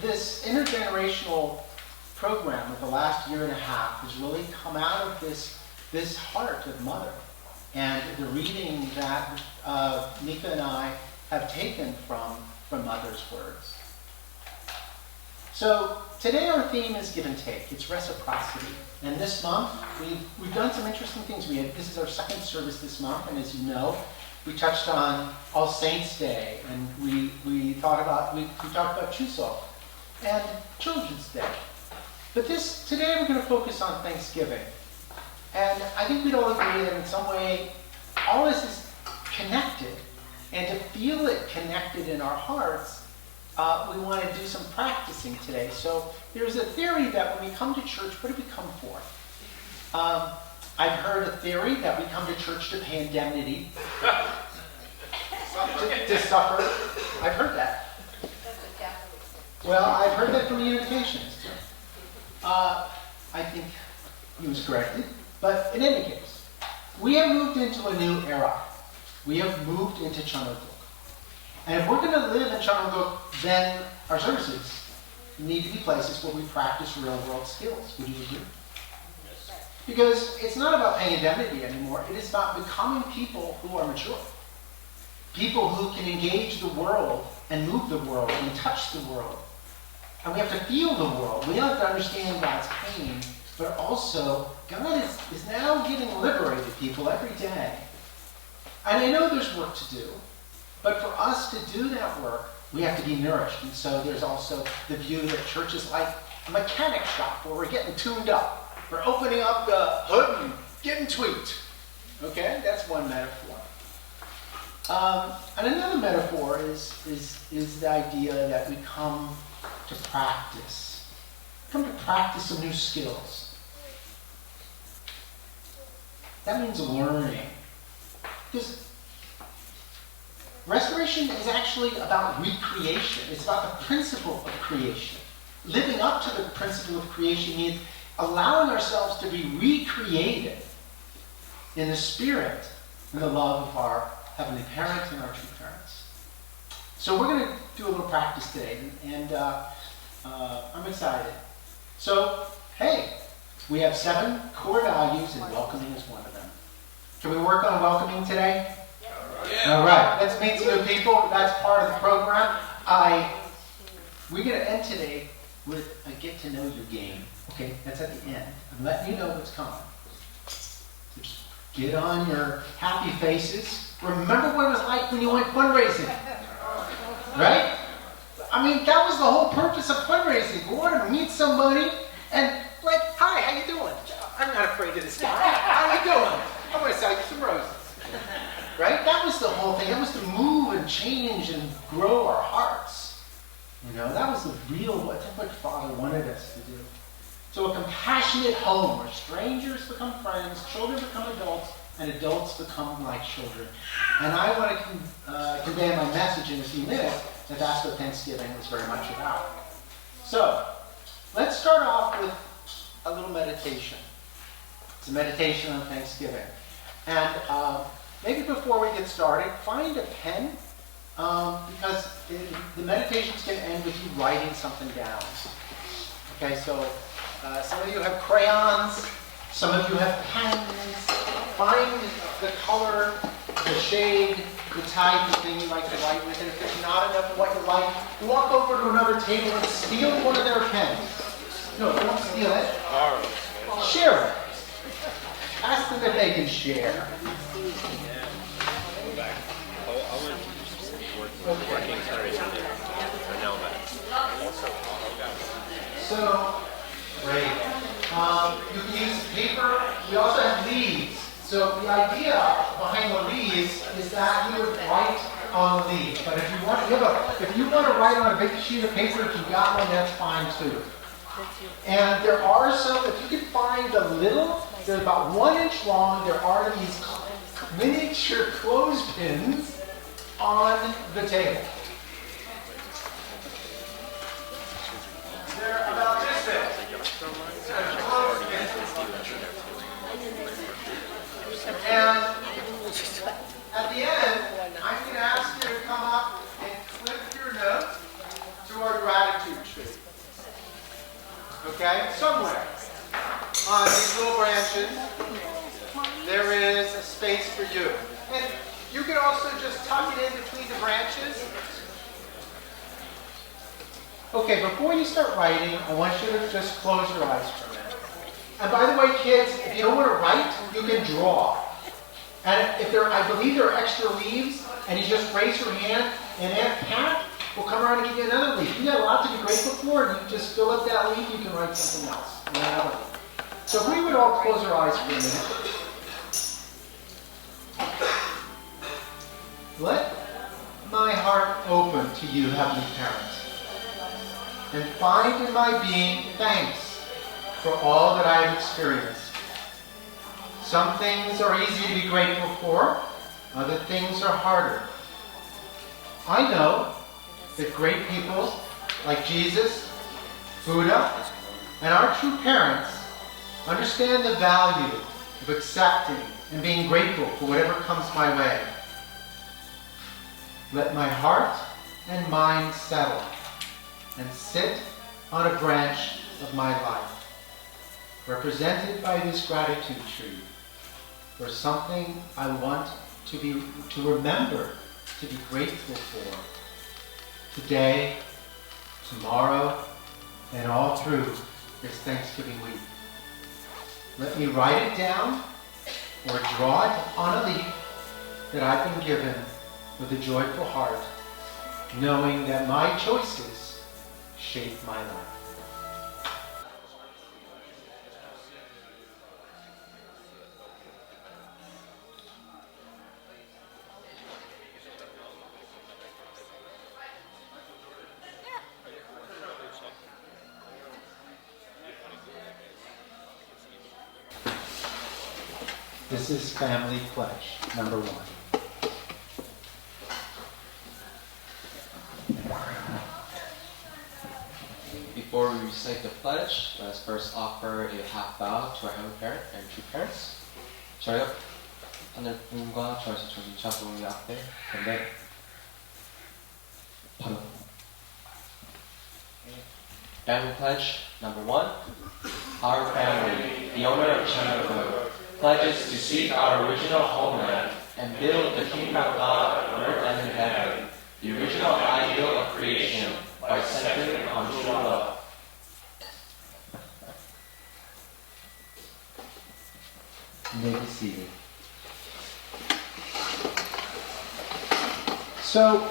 this intergenerational program of the last year and a half has really come out of this heart of mother and the reading that Mika and I have taken from mother's words. So today our theme is give and take. It's reciprocity. And this month we've done some interesting things. This is our second service this month, and as you know, we touched on All Saints Day, and we talked about Chuseok and Children's Day. But today we're going to focus on Thanksgiving. And I think we'd all agree that in some way all this is connected. And to feel it connected in our hearts, we want to do some practicing today. So there's a theory that when we come to church, what do we come for? I've heard a theory that we come to church to pay indemnity. to suffer. I've heard that. Well, I've heard that from the Unitarians too. I think he was corrected. But in any case, we have moved into a new era. We have moved into Chanukuk. And if we're going to live in Chanukuk, then our services need to be places where we practice real-world skills. Would you agree? Because it's not about paying indemnity anymore. It is about becoming people who are mature. People who can engage the world and move the world and touch the world. And we have to feel the world. We have to understand God's pain, but also God is now giving liberated people every day. And I know there's work to do, but for us to do that work, we have to be nourished. And so there's also the view that church is like a mechanic shop where we're getting tuned up. We're opening up the hood and getting tweaked. Okay? That's one metaphor. And another metaphor is the idea that we come to practice. Come to practice some new skills. That means learning. Because restoration is actually about recreation. It's about the principle of creation. Living up to the principle of creation means allowing ourselves to be recreated in the spirit and the love of our Heavenly Parent and our true parents. So we're going to do a little practice today, and I'm excited. So, hey, we have 7 core values, and welcoming is one of them. Can we work on welcoming today? Yeah. All right, let's meet some new people. That's part of the program. We're going to end today with a get-to-know-you game. Okay, that's at the end. I'm letting you know what's coming. So just get on your happy faces. Remember what it was like when you went fundraising. Right? I mean, that was the whole purpose of fundraising. We wanted to meet somebody and like, hi, how you doing? I'm not afraid of this guy. How you doing? I'm going to sell you some roses. Right? That was the whole thing. That was to move and change and grow our hearts. You know, that was the real, that's what Father wanted us to do. So a compassionate home where strangers become friends, children become adults, and adults become like children. And I want to convey my message in a few minutes that that's what Thanksgiving is very much about. So, let's start off with a little meditation. It's a meditation on Thanksgiving. And maybe before we get started, find a pen, because the meditation is going to end with you writing something down. Okay, so some of you have crayons, some of you have pens. Find the color, the shade, the type of thing you like to write with, and if there's not enough of what you like, walk over to another table and steal one of their pens. No, don't steal it. Share it. Ask them if they can share. So, great. You can use paper. We also have leaves. So the idea behind the leaves is that you would write on the leaf. But if you want to write on a big sheet of paper, if you got one, that's fine too. And there are some, if you can find the little, they're about 1 inch long. There are these miniature clothespins on the table. They're about this big. And at the end, I'm going to ask you to come up and clip your note to our gratitude tree. Okay? Somewhere on these little branches, there is a space for you. And you can also just tuck it in between the branches. Okay, before you start writing, I want you to just close your eyes for a minute. And by the way, kids, if you don't want to write, you can draw. And if I believe there are extra leaves, and you just raise your hand, and Aunt Pat will come around and give you another leaf. You got a lot to be grateful for, and you just fill up that leaf, you can write something else. Another leaf. So if we would all close our eyes for a minute. Let my heart open to you, Heavenly Parent, and find in my being thanks for all that I have experienced. Some things are easy to be grateful for, other things are harder. I know that great people like Jesus, Buddha, and our true parents understand the value of accepting and being grateful for whatever comes my way. Let my heart and mind settle and sit on a branch of my life, represented by this gratitude tree, for something I want to remember to be grateful for today, tomorrow, and all through this Thanksgiving week. Let me write it down or draw it on a leaf that I've been given with a joyful heart, knowing that my choices shape my life. This is family pledge, number 1. Before we recite the pledge, let us first offer a half bow to our Heavenly Parent and true parents. 저희가 하늘분과 저에서 조심차 부모님 앞에 건배 바로 Family pledge number 1. Our family, the owner of China, pledges to seek our original homeland and build the kingdom of God on earth and in heaven, the original ideal of creation by centering on true love. You may be seated. So,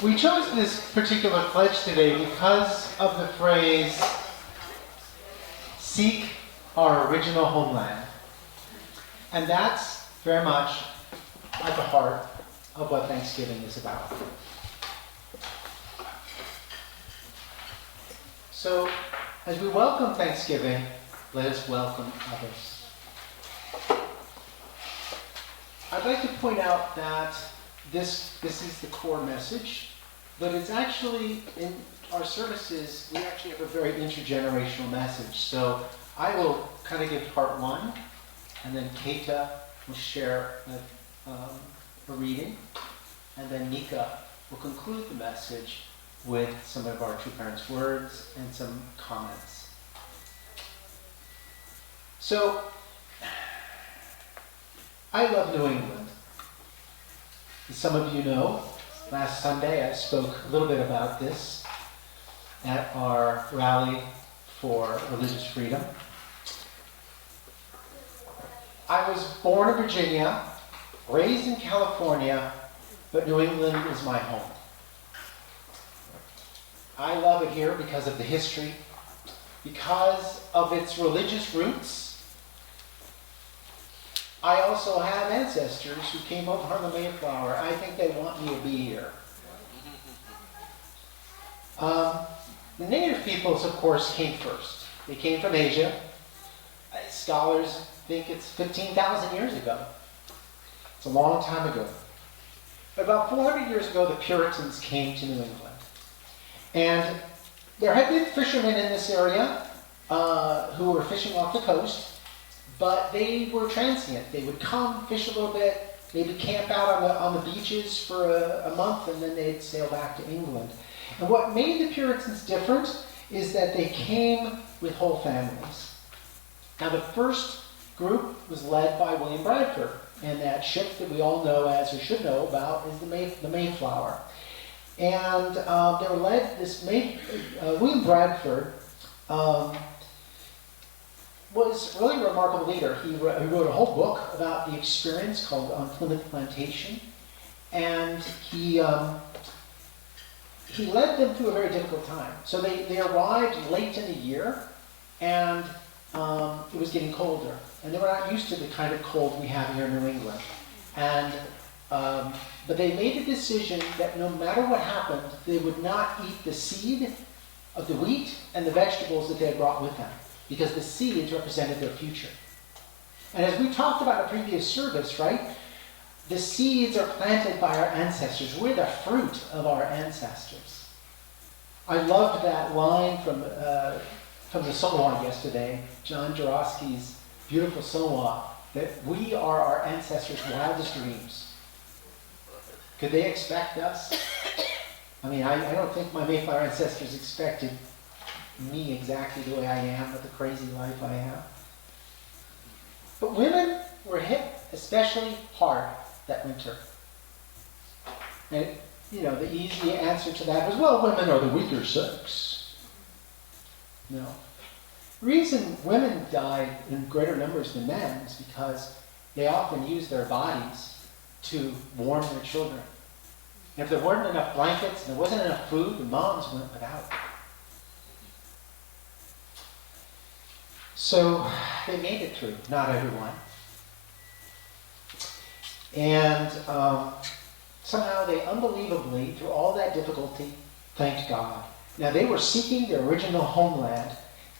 we chose this particular pledge today because of the phrase, seek our original homeland. And that's very much at the heart of what Thanksgiving is about. So, as we welcome Thanksgiving, let us welcome others. I'd like to point out that this is the core message, but it's actually, in our services, we actually have a very intergenerational message. So I will kind of give part 1, and then Keita will share a reading, and then Mika will conclude the message with some of our true parents' words and some comments. So, I love New England. As some of you know, last Sunday I spoke a little bit about this at our rally for religious freedom. I was born in Virginia, raised in California, but New England is my home. I love it here because of the history, because of its religious roots. I also have ancestors who came over on the Mayflower. I think they want me to be here. The native peoples, of course, came first. They came from Asia. Scholars think it's 15,000 years ago. It's a long time ago. But about 400 years ago, the Puritans came to New England. And there had been fishermen in this area who were fishing off the coast. But they were transient. They would come, fish a little bit, maybe camp out on the beaches for a month, and then they'd sail back to England. And what made the Puritans different is that they came with whole families. Now, the first group was led by William Bradford, and that ship that we all know as, or should know about, is the Mayflower. And they were led, William Bradford was really a remarkable leader. He wrote a whole book about the experience called On Plymouth Plantation, and he led them through a very difficult time. So they arrived late in the year, and it was getting colder, and they were not used to the kind of cold we have here in New England. And but they made a decision that no matter what happened, they would not eat the seed of the wheat and the vegetables that they had brought with them, because the seeds represented their future. And as we talked about in a previous service, right, the seeds are planted by our ancestors. We're the fruit of our ancestors. I loved that line from the Sowa yesterday, John Jarosky's beautiful Sowa, that we are our ancestors' wildest dreams. Could they expect us? I mean, I don't think my Mayflower ancestors expected me exactly the way I am with the crazy life I have. But women were hit especially hard that winter. And, the easy answer to that was, well, women are the weaker sex. No. The reason women died in greater numbers than men is because they often used their bodies to warm their children. And if there weren't enough blankets and there wasn't enough food, the moms went without. So they made it through, not everyone. And somehow they unbelievably, through all that difficulty, thanked God. Now they were seeking their original homeland,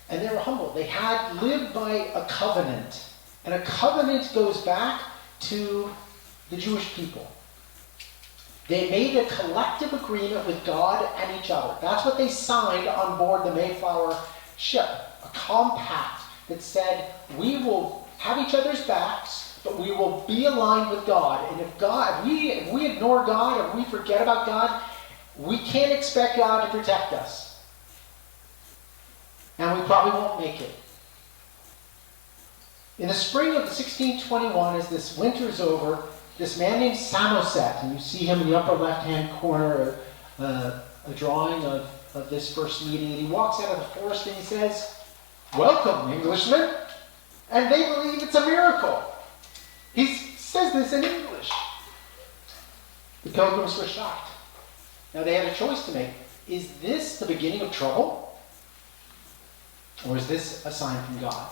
and they were humble. They had lived by a covenant. And a covenant goes back to the Jewish people. They made a collective agreement with God and each other. That's what they signed on board the Mayflower ship. A compact that said, we will have each other's backs, but we will be aligned with God. And if we ignore God, if we forget about God, we can't expect God to protect us. And we probably won't make it. In the spring of 1621, as this winter's over, this man named Samoset, and you see him in the upper left-hand corner, a drawing of this first meeting, and he walks out of the forest and he says, "Welcome, Englishmen." And they believe it's a miracle. He says this in English. The Pilgrims were shocked. Now they had a choice to make. Is this the beginning of trouble? Or is this a sign from God?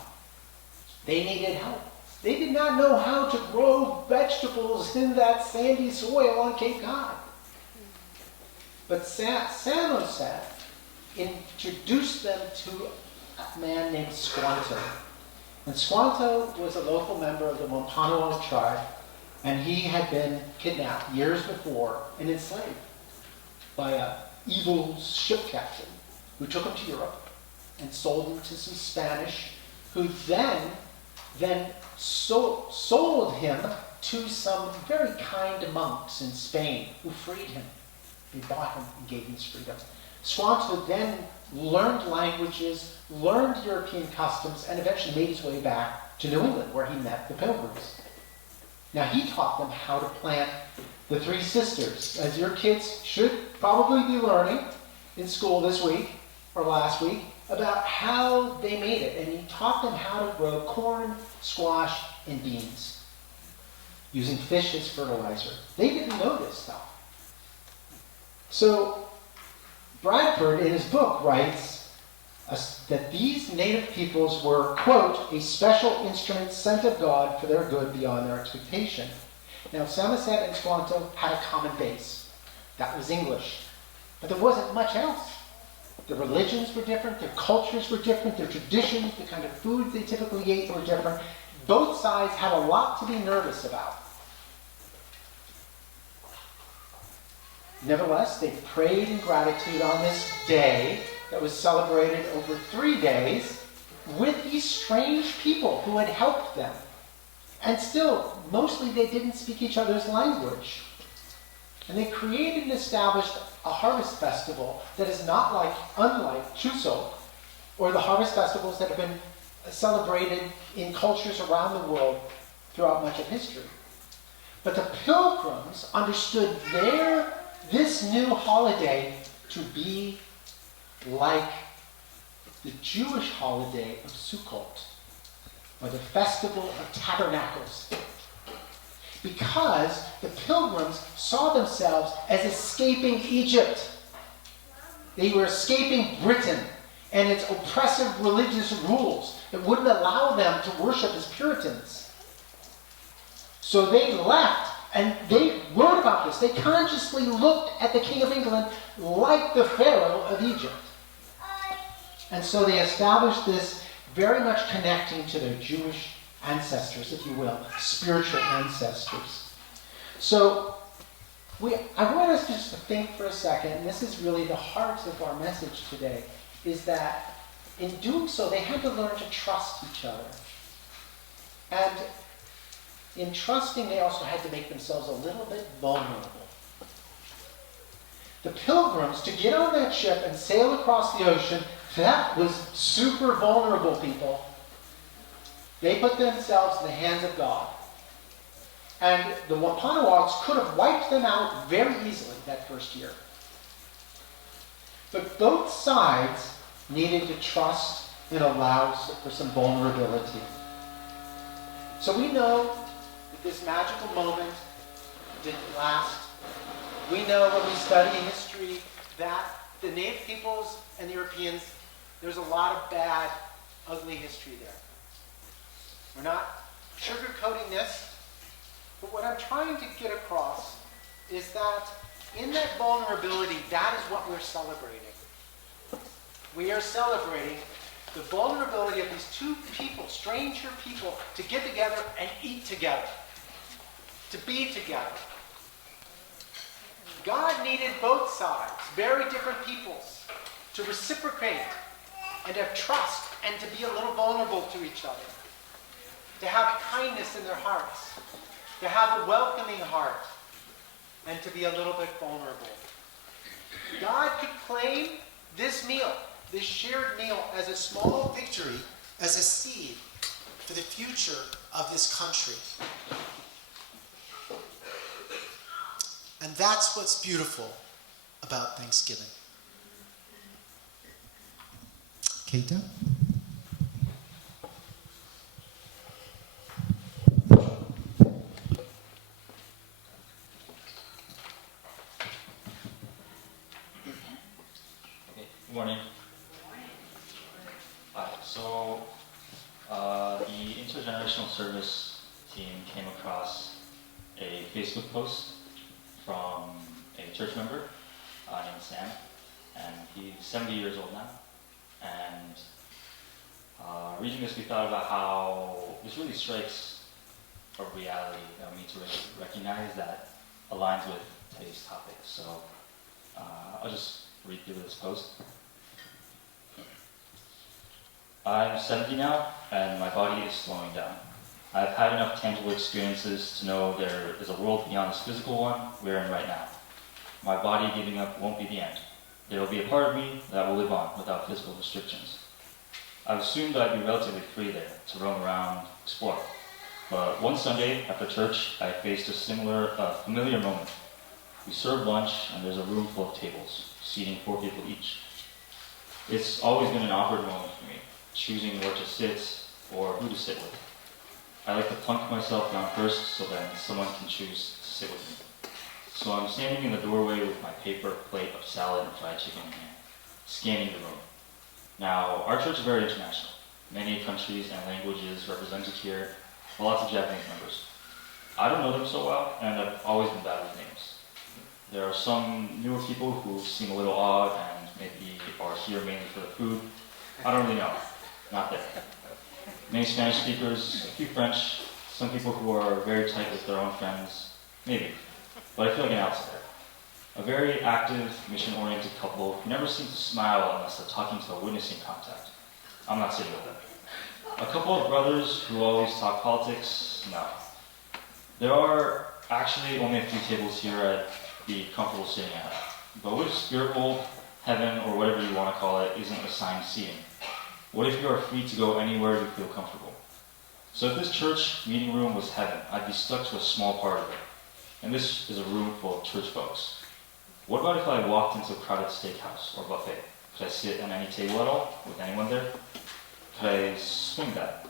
They needed help. They did not know how to grow vegetables in that sandy soil on Cape Cod. But Samoset introduced them to a man named Squanto. And Squanto was a local member of the Wampanoag tribe, and he had been kidnapped years before and enslaved by an evil ship captain who took him to Europe and sold him to some Spanish, who then sold him to some very kind monks in Spain who freed him. They bought him and gave him his freedom. Squanto then learned languages, learned European customs, and eventually made his way back to New England, where he met the Pilgrims. Now, he taught them how to plant the Three Sisters, as your kids should probably be learning in school this week or last week, about how they made it. And he taught them how to grow corn, squash, and beans, using fish as fertilizer. They didn't know this stuff. So, Bradford, in his book, writes that these native peoples were, quote, a special instrument sent of God for their good beyond their expectation. Now, Samoset and Squanto had a common base. That was English. But there wasn't much else. Their religions were different, their cultures were different, their traditions, the kind of food they typically ate were different. Both sides had a lot to be nervous about. Nevertheless, they prayed in gratitude on this day that was celebrated over 3 days with these strange people who had helped them. And still, mostly they didn't speak each other's language. And they created and established a harvest festival that is not unlike Chuseok, or the harvest festivals that have been celebrated in cultures around the world throughout much of history. But the pilgrims understood this new holiday to be like the Jewish holiday of Sukkot, or the Festival of Tabernacles, because the pilgrims saw themselves as escaping Egypt. They were escaping Britain and its oppressive religious rules that wouldn't allow them to worship as Puritans. So they left, and they wrote about this. They consciously looked at the King of England like the Pharaoh of Egypt. And so they established this, very much connecting to their Jewish ancestors, if you will, spiritual ancestors. So I want us just to think for a second, and this is really the heart of our message today, is that in doing so, they had to learn to trust each other. And in trusting, they also had to make themselves a little bit vulnerable. The pilgrims, to get on that ship and sail across the ocean, that was super vulnerable, people. They put themselves in the hands of God. And the Wampanoags could have wiped them out very easily that first year. But both sides needed to trust and allow for some vulnerability. So we know that this magical moment didn't last. We know when we study history that the Native peoples and the Europeans, there's a lot of bad, ugly history there. We're not sugarcoating this, but what I'm trying to get across is that in that vulnerability, that is what we're celebrating. We are celebrating the vulnerability of these two people, stranger people, to get together and eat together, to be together. God needed both sides, very different peoples, to reciprocate and have trust and to be a little vulnerable to each other, to have kindness in their hearts, to have a welcoming heart, and to be a little bit vulnerable. God could claim this meal, this shared meal, as a small victory, as a seed for the future of this country. And that's what's beautiful about Thanksgiving. Keita? Good morning. Hi. So, the Intergenerational Service team came across a Facebook post from a church member named Sam, and he's 70 years old now. And reading this, we thought about how this really strikes a reality that we need to really recognize that aligns with today's topic. So, I'll just read through this post. I'm 70 now, and my body is slowing down. I've had enough tangible experiences to know there is a world beyond this physical one we're in right now. My body giving up won't be the end. There will be a part of me that will live on without physical restrictions. I've assumed I'd be relatively free there to roam around, explore. But one Sunday after church, I faced a familiar moment. We serve lunch, and there's a room full of tables, seating 4 people each. It's always been an awkward moment for me, choosing where to sit or who to sit with. I like to plunk myself down first so that someone can choose to sit with me. So I'm standing in the doorway with my paper plate of salad and fried chicken in hand, scanning the room. Now, our church is very international. Many countries and languages represented here, lots of Japanese members. I don't know them so well, and I've always been bad with names. There are some newer people who seem a little odd and maybe are here mainly for the food. I don't really know. Not there. Many Spanish speakers, a few French, some people who are very tight with their own friends, maybe. But I feel like an outsider. A very active, mission-oriented couple who never seems to smile unless they're talking to a witnessing contact. I'm not sitting with them. A couple of brothers who always talk politics, no. There are actually only a few tables here I'd be comfortable sitting at. But what if spirit world, heaven, or whatever you want to call it, isn't assigned seating? What if you are free to go anywhere you feel comfortable? So if this church meeting room was heaven, I'd be stuck to a small part of it. And this is a room full of church folks. What about if I walked into a crowded steakhouse or buffet? Could I sit at any table at all with anyone there? Could I swing that?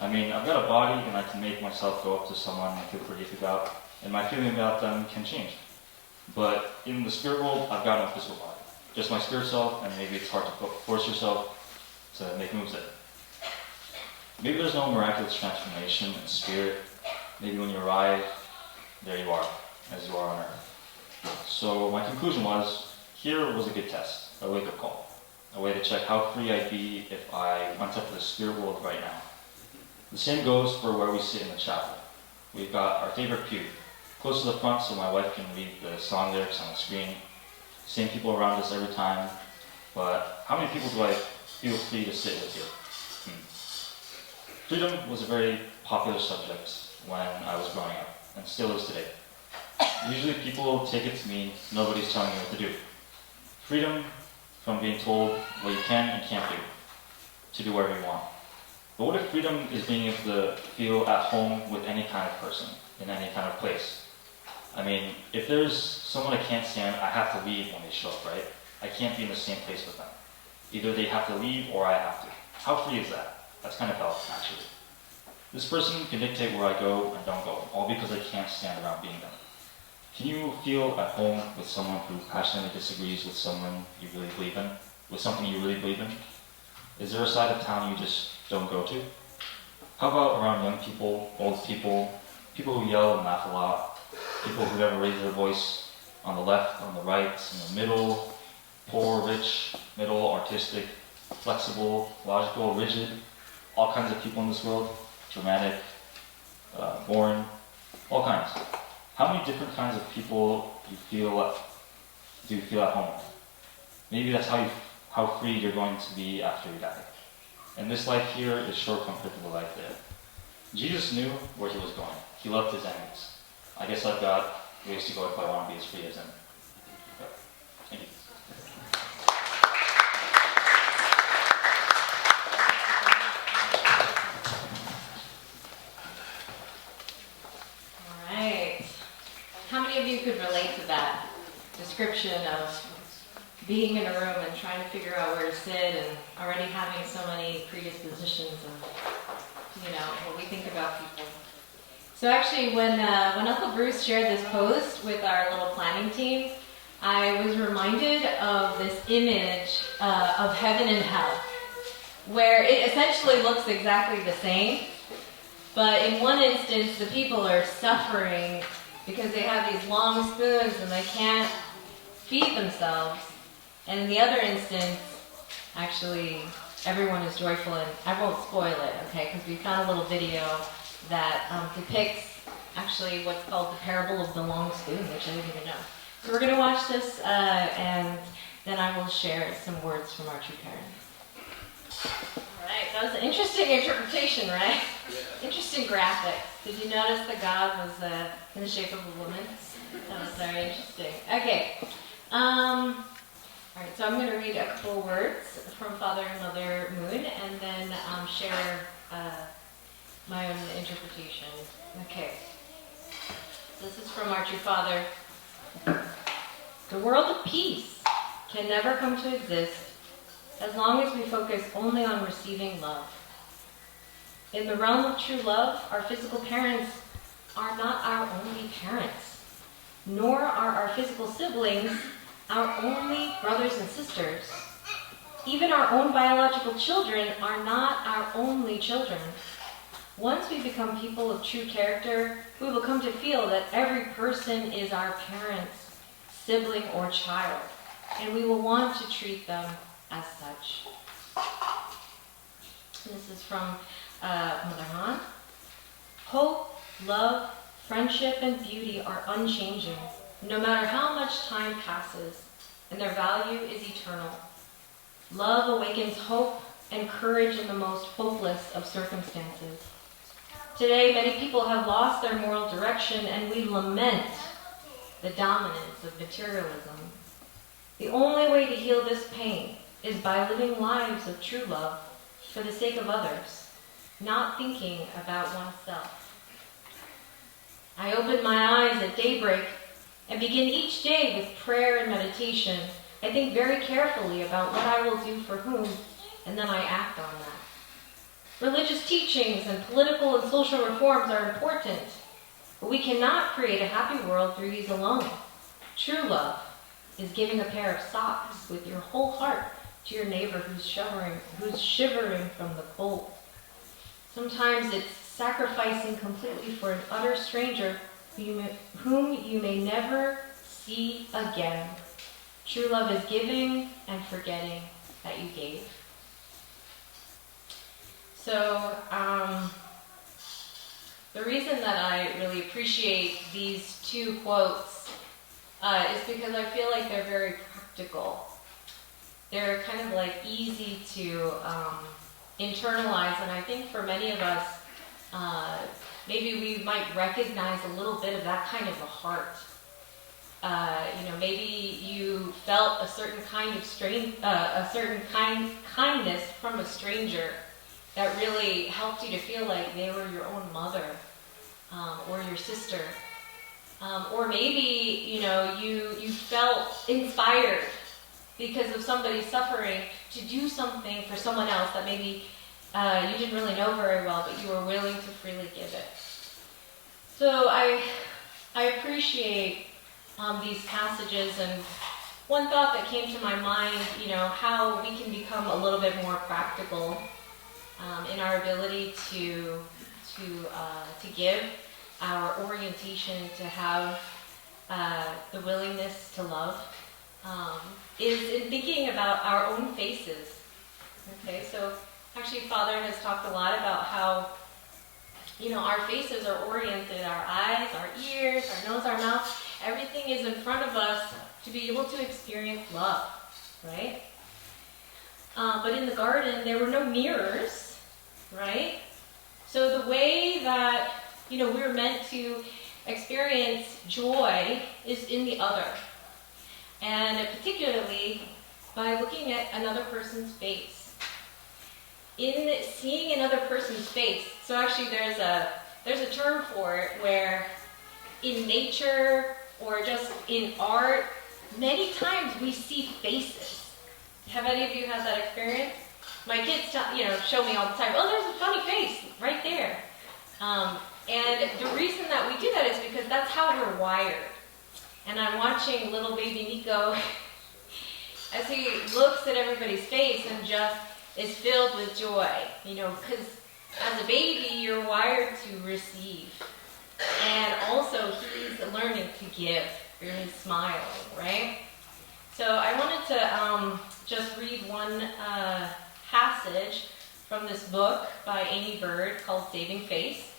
I mean, I've got a body and I can make myself go up to someone I feel pretty about, and my feeling about them can change. But in the spirit world, I've got no physical body. Just my spirit self, and maybe it's hard to force yourself to make moves there. Maybe there's no miraculous transformation in spirit. Maybe when you arrive, there you are, as you are on earth. So my conclusion was, here was a good test, a wake-up call, a way to check how free I'd be if I went up to the spirit world right now. The same goes for where we sit in the chapel. We've got our favorite pew, close to the front so my wife can read the song lyrics on the screen. Same people around us every time, but how many people do I feel free to sit with here? Freedom was a very popular subject when I was growing up, and still is today. Usually people take it to mean nobody's telling you what to do. Freedom from being told what you can and can't do, to do whatever you want. But what if freedom is being able to feel at home with any kind of person, in any kind of place? I mean, if there's someone I can't stand, I have to leave when they show up, right? I can't be in the same place with them. Either they have to leave or I have to. How free is that? That's kind of hell, actually. This person can dictate where I go and don't go, all because I can't stand around being them. Can you feel at home with someone who passionately disagrees with someone you really believe in? With something you really believe in? Is there a side of town you just don't go to? How about around young people, old people, people who yell and laugh a lot, people who never raise their voice, on the left, on the right, in the middle, poor, rich, middle, artistic, flexible, logical, rigid, all kinds of people in this world, dramatic, boring, all kinds. How many different kinds of people do you feel at home with? Maybe that's how free you're going to be after you die. And this life here is short compared to the life there. Jesus knew where he was going. He loved his enemies. I guess I've got ways to go if I want to be as free as him. Thank you. All right. How many of you could relate to that description of being in a room and trying to figure out where to sit and already having so many predispositions of, what we think about people? So actually, when Uncle Bruce shared this post with our little planning team, I was reminded of this image of heaven and hell, where it essentially looks exactly the same, but in one instance, the people are suffering because they have these long spoons and they can't feed themselves. And in the other instance, actually, everyone is joyful, and I won't spoil it, okay, because we found a little video that depicts actually what's called the parable of the long spoon, which I didn't even know. So we're going to watch this, and then I will share some words from our true parent. All right, that was an interesting interpretation, right? Yeah. Interesting graphic. Did you notice that God was in the shape of a woman? That was very interesting. Okay. All right, so I'm going to read a couple words from Father and Mother Moon, and then share my own interpretation. Okay. This is from our true Father. The world of peace can never come to exist as long as we focus only on receiving love. In the realm of true love, our physical parents are not our only parents, nor are our physical siblings our only brothers and sisters. Even our own biological children are not our only children. Once we become people of true character, we will come to feel that every person is our parent's sibling or child, and we will want to treat them as such. This is from Mother Han. Hope, love, friendship, and beauty are unchanging, no matter how much time passes, and their value is eternal. Love awakens hope and courage in the most hopeless of circumstances. Today, many people have lost their moral direction, and we lament the dominance of materialism. The only way to heal this pain is by living lives of true love for the sake of others, not thinking about oneself. I open my eyes at daybreak and begin each day with prayer and meditation. I think very carefully about what I will do for whom, and then I act on that. Religious teachings and political and social reforms are important, but we cannot create a happy world through these alone. True love is giving a pair of socks with your whole heart to your neighbor who's shivering from the cold. Sometimes it's sacrificing completely for an utter stranger whom you may never see again. True love is giving and forgetting that you gave. So, the reason that I really appreciate these two quotes is because I feel like they're very practical. They're kind of like easy to internalize, and I think for many of us, maybe we might recognize a little bit of that kind of a heart. Maybe you felt a certain kind of kindness from a stranger that really helped you to feel like they were your own mother or your sister. Or maybe, you felt inspired because of somebody suffering to do something for someone else that maybe you didn't really know very well, but you were willing to freely give it. So I appreciate these passages, and one thought that came to my mind, how we can become a little bit more practical in our ability to give, our orientation to have the willingness to love, is in thinking about our own faces. Okay, so actually Father has talked a lot about how, our faces are oriented, our eyes, our ears, our nose, our mouth, everything is in front of us to be able to experience love, right? But in the garden, there were no mirrors, right? So the way that, we're meant to experience joy is in the other. And particularly by looking at another person's face. In seeing another person's face, so actually there's a term for it where in nature or just in art, many times we see faces. Have any of you had that experience? My kids, show me all the time, oh, there's a funny face right there. And the reason that we do that is because that's how we're wired. And I'm watching little baby Nico as he looks at everybody's face and just is filled with joy. Because as a baby, you're wired to receive. And also, he's learning to give through his smile, right? So I wanted to just read one passage from this book by Amy Bird called Saving Face.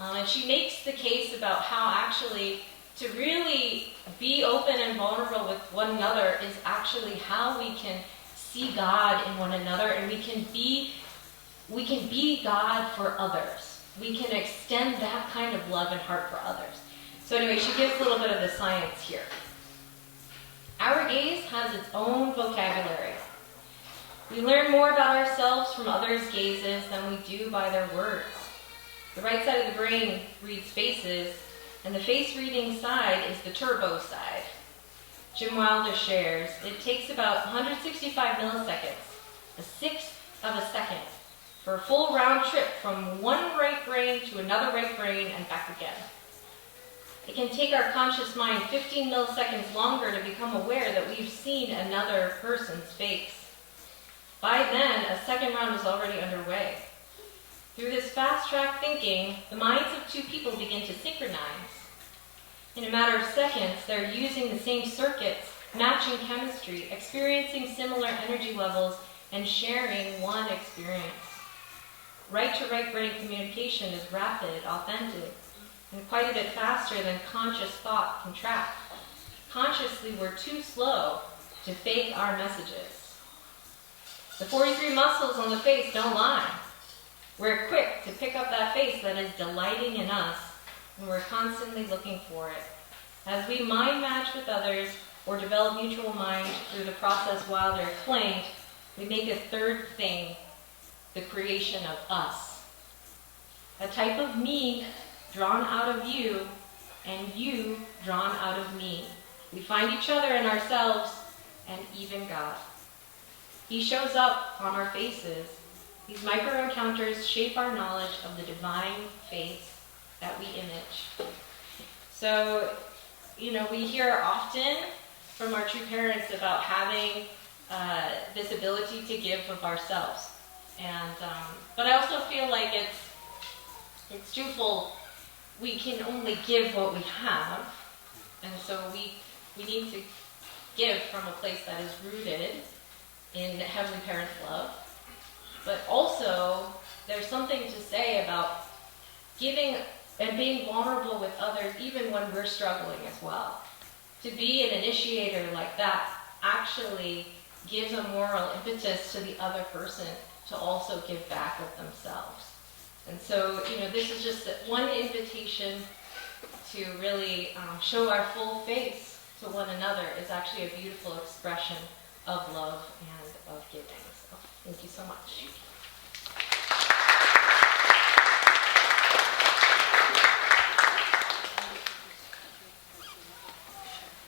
And she makes the case about how actually to really be open and vulnerable with one another is actually how we can see God in one another, and we can be God for others. We can extend that kind of love and heart for others. So anyway, she gives a little bit of the science here. Our gaze has its own vocabulary. We learn more about ourselves from others' gazes than we do by their words. The right side of the brain reads faces, and the face-reading side is the turbo side. Jim Wilder shares, it takes about 165 milliseconds, a sixth of a second, for a full round trip from one right brain to another right brain and back again. It can take our conscious mind 15 milliseconds longer to become aware that we've seen another person's face. By then, a second round is already underway. Through this fast-track thinking, the minds of two people begin to synchronize. In a matter of seconds, they're using the same circuits, matching chemistry, experiencing similar energy levels, and sharing one experience. Right-to-right brain communication is rapid, authentic, and quite a bit faster than conscious thought can track. Consciously, we're too slow to fake our messages. The 43 muscles on the face don't lie. We're quick to pick up that face that is delighting in us, and we're constantly looking for it. As we mind match with others, or develop mutual mind through the process while they're explained, we make a third thing, the creation of us. A type of me drawn out of you, and you drawn out of me. We find each other in ourselves, and even God. He shows up on our faces. These micro-encounters shape our knowledge of the divine face that we image. So, we hear often from our true parents about having this ability to give of ourselves. But I also feel like it's twofold. We can only give what we have, and so we need to give from a place that is rooted in Heavenly Parents' love. But also, there's something to say about giving and being vulnerable with others even when we're struggling as well. To be an initiator like that actually gives a moral impetus to the other person to also give back of themselves. And so, this is just one invitation to really show our full face to one another is actually a beautiful expression of love and of giving. So, thank you so much.